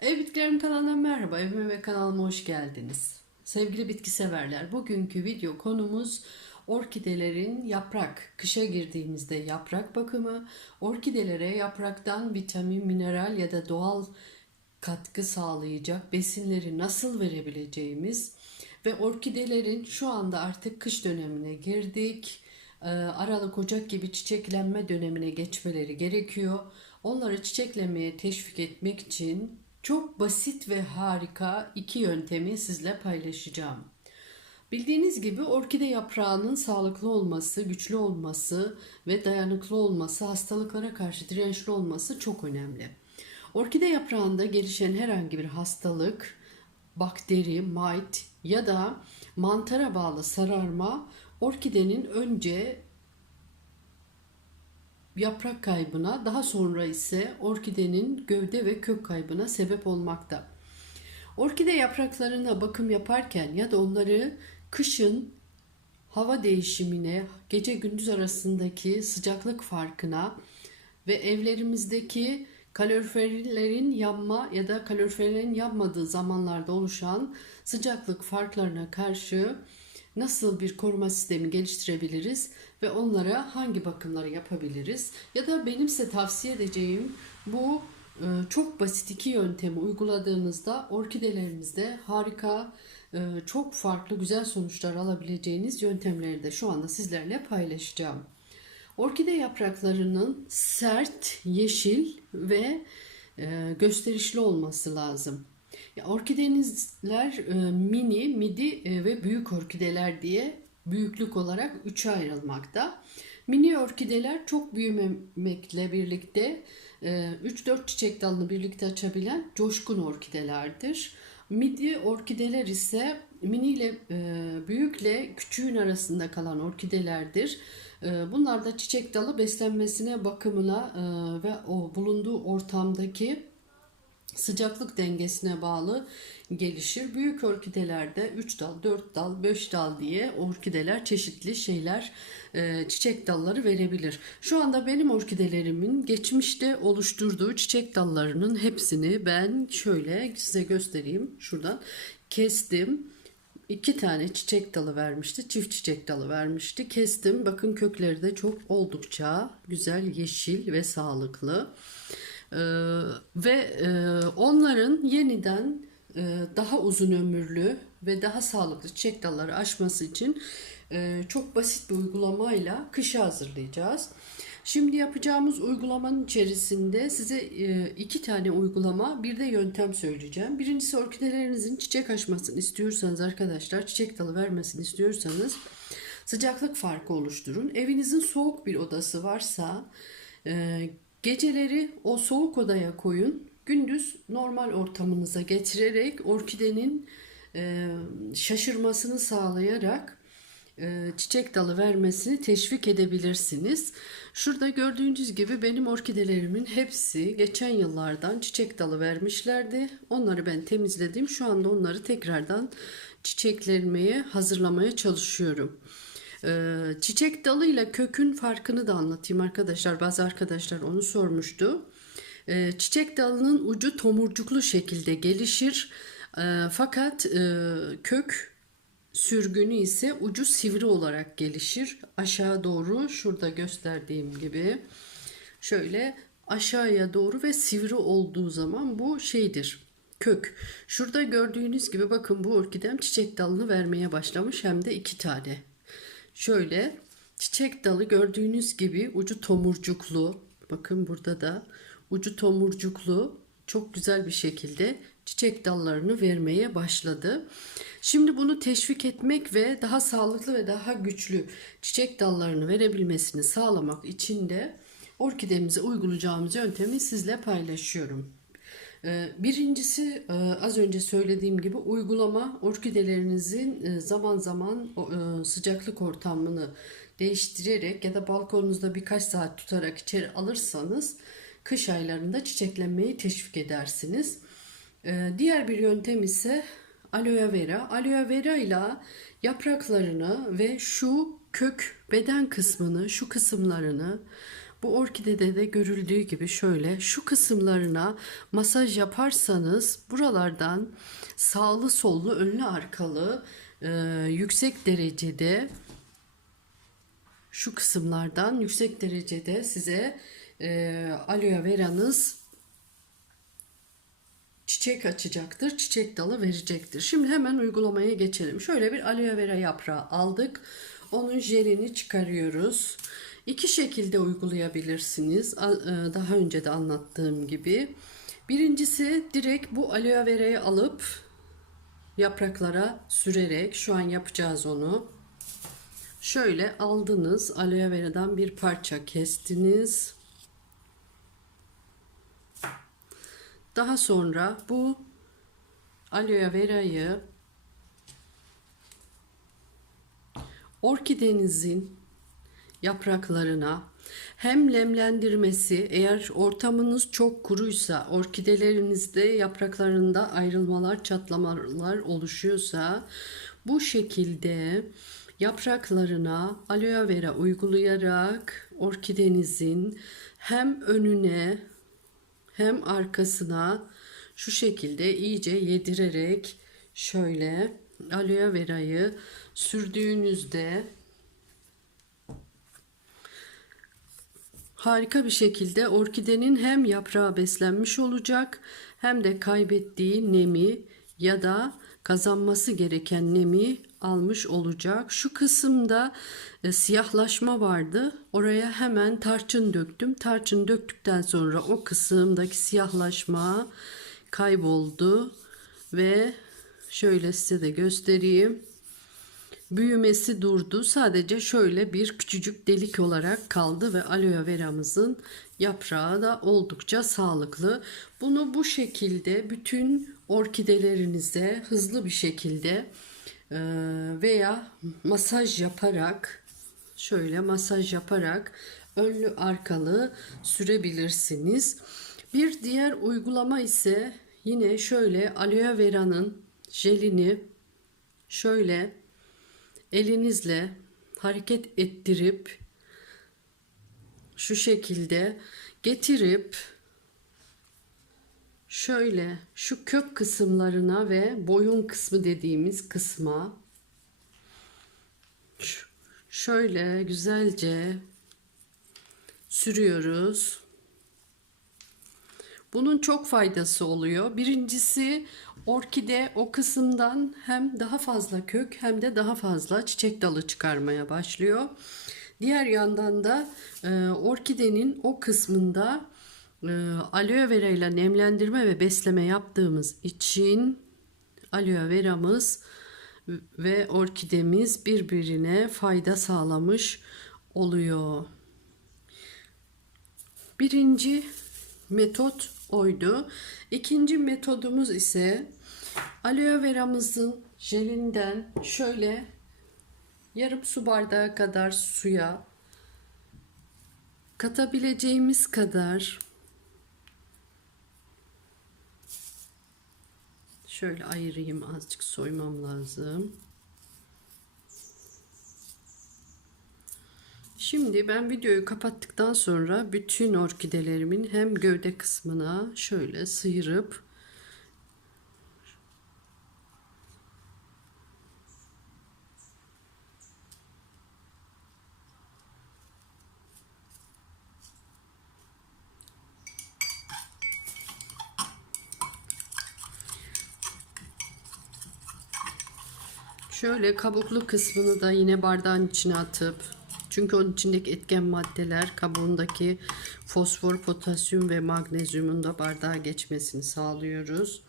Ev Bitkilerim kanalından merhaba. Evime ve kanalıma hoş geldiniz. Sevgili bitki severler, bugünkü video konumuz orkidelerin yaprak. Kışa girdiğimizde yaprak bakımı, orkidelere yapraktan vitamin, mineral ya da doğal katkı sağlayacak besinleri nasıl verebileceğimiz ve orkidelerin şu anda artık kış dönemine girdik. Ee, Aralık Ocak gibi çiçeklenme dönemine geçmeleri gerekiyor. Onları çiçeklemeye teşvik etmek için çok basit ve harika iki yöntemi sizle paylaşacağım. Bildiğiniz gibi orkide yaprağının sağlıklı olması, güçlü olması ve dayanıklı olması, hastalıklara karşı dirençli olması çok önemli. Orkide yaprağında gelişen herhangi bir hastalık, bakteri, mite ya da mantara bağlı sararma orkidenin önce yaprak kaybına, daha sonra ise orkidenin gövde ve kök kaybına sebep olmakta. Orkide yapraklarına bakım yaparken ya da onları kışın hava değişimine, gece gündüz arasındaki sıcaklık farkına ve evlerimizdeki kaloriferlerin yanma ya da kaloriferlerin yanmadığı zamanlarda oluşan sıcaklık farklarına karşı nasıl bir koruma sistemi geliştirebiliriz ve onlara hangi bakımları yapabiliriz? Ya da benim tavsiye edeceğim bu e, çok basit iki yöntemi uyguladığınızda orkidelerinizde harika, e, çok farklı güzel sonuçlar alabileceğiniz yöntemleri de şu anda sizlerle paylaşacağım. Orkide yapraklarının sert, yeşil ve e, gösterişli olması lazım. Ya orkidenizler e, mini, midi e, ve büyük orkideler diye büyüklük olarak üçe ayrılmakta. Mini orkideler çok büyümemekle birlikte e, 3-4 çiçek dalını birlikte açabilen coşkun orkidelerdir. Midi orkideler ise mini ile e, büyükle küçüğün arasında kalan orkidelerdir. E, bunlar da çiçek dalı beslenmesine, bakımına e, ve o bulunduğu ortamdaki sıcaklık dengesine bağlı gelişir. Büyük orkidelerde 3 dal, 4 dal, 5 dal diye orkideler çeşitli şeyler e, çiçek dalları verebilir. Şu anda benim orkidelerimin geçmişte oluşturduğu çiçek dallarının hepsini ben şöyle size göstereyim. Şuradan kestim. İki tane çiçek dalı vermişti. Çift çiçek dalı vermişti. Kestim. Bakın kökleri de çok oldukça güzel, yeşil ve sağlıklı. Ee, ve e, onların yeniden e, daha uzun ömürlü ve daha sağlıklı çiçek dalları açması için e, çok basit bir uygulamayla kışa hazırlayacağız. Şimdi yapacağımız uygulamanın içerisinde size e, iki tane uygulama bir de yöntem söyleyeceğim. Birincisi orkidelerinizin çiçek açmasını istiyorsanız arkadaşlar çiçek dalı vermesini istiyorsanız sıcaklık farkı oluşturun. Evinizin soğuk bir odası varsa e, geceleri o soğuk odaya koyun. Gündüz normal ortamınıza getirerek orkidenin e, şaşırmasını sağlayarak e, çiçek dalı vermesini teşvik edebilirsiniz. Şurada gördüğünüz gibi benim orkidelerimin hepsi geçen yıllardan çiçek dalı vermişlerdi. Onları ben temizledim. Şu anda onları tekrardan çiçeklenmeye hazırlamaya çalışıyorum. Ee, çiçek dalıyla kökün farkını da anlatayım arkadaşlar. Bazı arkadaşlar onu sormuştu. Ee, çiçek dalının ucu tomurcuklu şekilde gelişir. Ee, fakat e, kök sürgünü ise ucu sivri olarak gelişir. Aşağı doğru şurada gösterdiğim gibi şöyle aşağıya doğru ve sivri olduğu zaman bu şeydir. Kök. Şurada gördüğünüz gibi bakın bu orkidem çiçek dalını vermeye başlamış hem de iki tane. Şöyle çiçek dalı gördüğünüz gibi ucu tomurcuklu. Bakın burada da ucu tomurcuklu çok güzel bir şekilde çiçek dallarını vermeye başladı. Şimdi bunu teşvik etmek ve daha sağlıklı ve daha güçlü çiçek dallarını verebilmesini sağlamak için de orkidemize uygulayacağımız yöntemi sizle paylaşıyorum. Ee, Birincisi e, az önce söylediğim gibi uygulama orkidelerinizin e, zaman zaman e, sıcaklık ortamını değiştirerek ya da balkonunuzda birkaç saat tutarak içeri alırsanız kış aylarında çiçeklenmeyi teşvik edersiniz. Diğer bir yöntem ise aloe vera. Aloe vera ile yapraklarını ve şu kök beden kısmını, şu kısımlarını Bu orkidede de görüldüğü gibi şöyle şu kısımlarına masaj yaparsanız buralardan sağlı sollu önlü arkalı e, yüksek derecede şu kısımlardan yüksek derecede size e, aloe veranız çiçek açacaktır. Çiçek dalı verecektir. Şimdi hemen uygulamaya geçelim. Şöyle bir aloe vera yaprağı aldık. Onun jelini çıkarıyoruz. İki şekilde uygulayabilirsiniz. E, Daha önce de anlattığım gibi. Birincisi direkt bu aloe verayı alıp yapraklara sürerek şu an yapacağız onu. Şöyle aldınız aloe veradan bir parça kestiniz. Daha sonra bu aloe verayı orkidenizin yapraklarına hem lemlendirmesi eğer ortamınız çok kuruysa orkidelerinizde yapraklarında ayrılmalar çatlamalar oluşuyorsa bu şekilde yapraklarına aloe vera uygulayarak orkidenizin hem önüne hem arkasına şu şekilde iyice yedirerek şöyle aloe verayı sürdüğünüzde harika bir şekilde orkidenin hem yaprağı beslenmiş olacak hem de kaybettiği nemi ya da kazanması gereken nemi almış olacak. Şu kısımda e, siyahlaşma vardı. Oraya hemen tarçın döktüm. Tarçın döktükten sonra o kısımdaki siyahlaşma kayboldu ve şöyle size de göstereyim. Büyümesi durdu. Sadece şöyle bir küçücük delik olarak kaldı ve aloe veramızın yaprağı da oldukça sağlıklı. Bunu bu şekilde bütün orkidelerinize hızlı bir şekilde e, veya masaj yaparak şöyle masaj yaparak önlü arkalı sürebilirsiniz. Bir diğer uygulama ise yine şöyle aloe vera'nın jelini şöyle elinizle hareket ettirip şu şekilde getirip şöyle şu kök kısımlarına ve boyun kısmı dediğimiz kısma şöyle güzelce sürüyoruz. Bunun çok faydası oluyor. Birincisi orkide o kısımdan hem daha fazla kök hem de daha fazla çiçek dalı çıkarmaya başlıyor. Diğer yandan da e, orkidenin o kısmında e, aloe vera ile nemlendirme ve besleme yaptığımız için aloe veramız ve orkidemiz birbirine fayda sağlamış oluyor. Birinci metot oydu. İkinci metodumuz ise aloe veramızın jelinden şöyle yarım su bardağı kadar suya katabileceğimiz kadar şöyle ayırayım azıcık soymam lazım. Şimdi ben videoyu kapattıktan sonra bütün orkidelerimin hem gövde kısmına şöyle sıyırıp Şöyle kabuklu kısmını da yine bardağın içine atıp çünkü onun içindeki etken maddeler kabuğundaki fosfor, potasyum ve magnezyumun da bardağa geçmesini sağlıyoruz.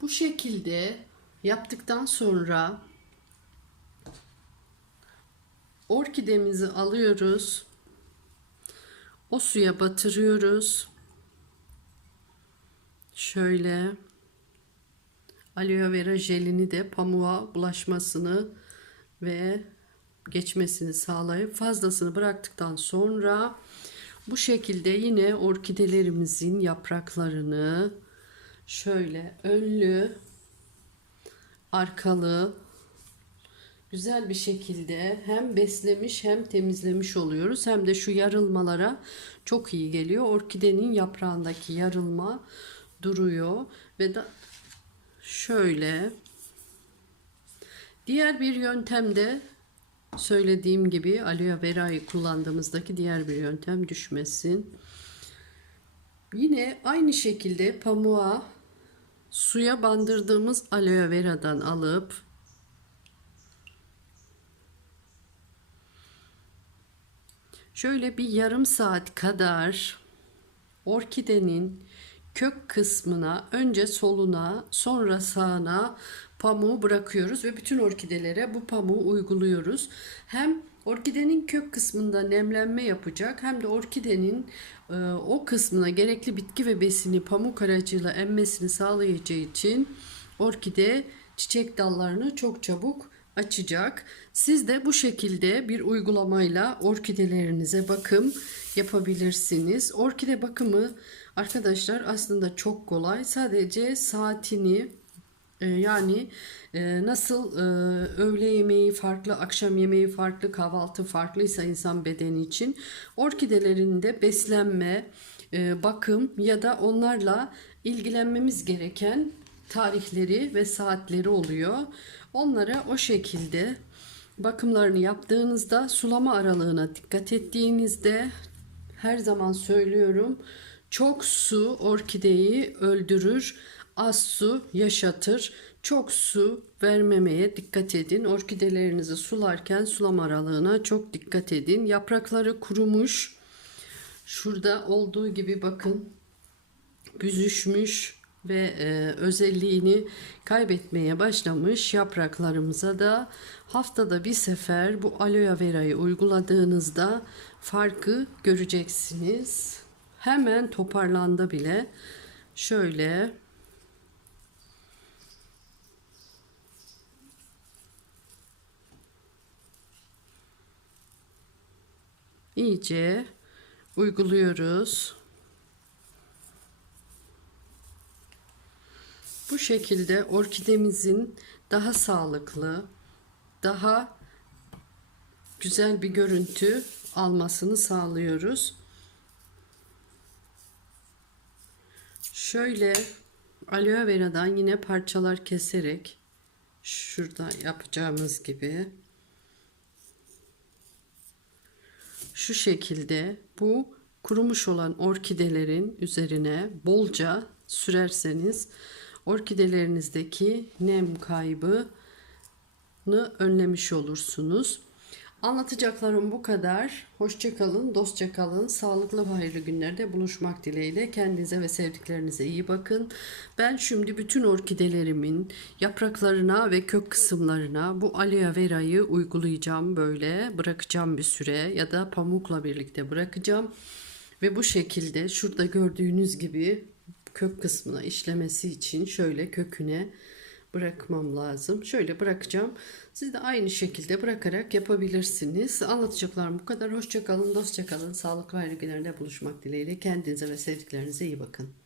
Bu şekilde yaptıktan sonra orkidemizi alıyoruz. O suya batırıyoruz. Şöyle aloe vera jelini de pamuğa bulaşmasını ve geçmesini sağlayıp fazlasını bıraktıktan sonra bu şekilde yine orkidelerimizin yapraklarını şöyle önlü arkalı güzel bir şekilde hem beslemiş hem temizlemiş oluyoruz. Hem de şu yarılmalara çok iyi geliyor. Orkidenin yaprağındaki yarılma duruyor ve da şöyle diğer bir yöntem de söylediğim gibi aloe vera'yı kullandığımızdaki diğer bir yöntem düşmesin. Yine aynı şekilde pamuğa suya bandırdığımız aloe vera'dan alıp şöyle bir yarım saat kadar orkidenin kök kısmına önce soluna sonra sağına pamuğu bırakıyoruz ve bütün orkidelere bu pamuğu uyguluyoruz. Hem orkidenin kök kısmında nemlenme yapacak hem de orkidenin e, o kısmına gerekli bitki ve besini pamuk aracıyla emmesini sağlayacağı için orkide çiçek dallarını çok çabuk açacak. Siz de bu şekilde bir uygulamayla orkidelerinize bakım yapabilirsiniz. Orkide bakımı arkadaşlar aslında çok kolay. Sadece saatini e, yani e, nasıl e, öğle yemeği farklı, akşam yemeği farklı, kahvaltı farklıysa insan bedeni için orkidelerinde beslenme, bakım ya da onlarla ilgilenmemiz gereken tarihleri ve saatleri oluyor. Onlara o şekilde bakımlarını yaptığınızda sulama aralığına dikkat ettiğinizde her zaman söylüyorum çok su orkideyi öldürür az su yaşatır. Çok su vermemeye dikkat edin. Orkidelerinizi sularken sulama aralığına çok dikkat edin. Yaprakları kurumuş. Şurada olduğu gibi bakın büzüşmüş ve e, özelliğini kaybetmeye başlamış yapraklarımıza da haftada bir sefer bu aloe verayı uyguladığınızda farkı göreceksiniz. Hemen toparlandı bile. Şöyle iyice uyguluyoruz. Bu şekilde orkidemizin daha sağlıklı, daha güzel bir görüntü almasını sağlıyoruz. Şöyle aloe vera'dan yine parçalar keserek şurada yapacağımız gibi şu şekilde bu kurumuş olan orkidelerin üzerine bolca sürerseniz orkidelerinizdeki nem kaybını önlemiş olursunuz. Anlatacaklarım bu kadar. Hoşça kalın, dostça kalın. Sağlıklı ve hayırlı günlerde buluşmak dileğiyle. Kendinize ve sevdiklerinize iyi bakın. Ben şimdi bütün orkidelerimin yapraklarına ve kök kısımlarına bu aloe verayı uygulayacağım böyle. Bırakacağım bir süre ya da pamukla birlikte bırakacağım. Ve bu şekilde şurada gördüğünüz gibi kök kısmına işlemesi için şöyle köküne bırakmam lazım. Şöyle bırakacağım. Siz de aynı şekilde bırakarak yapabilirsiniz. Anlatacaklarım bu kadar. Hoşçakalın, dostça kalın. Sağlıklı günlerde buluşmak dileğiyle. Kendinize ve sevdiklerinize iyi bakın.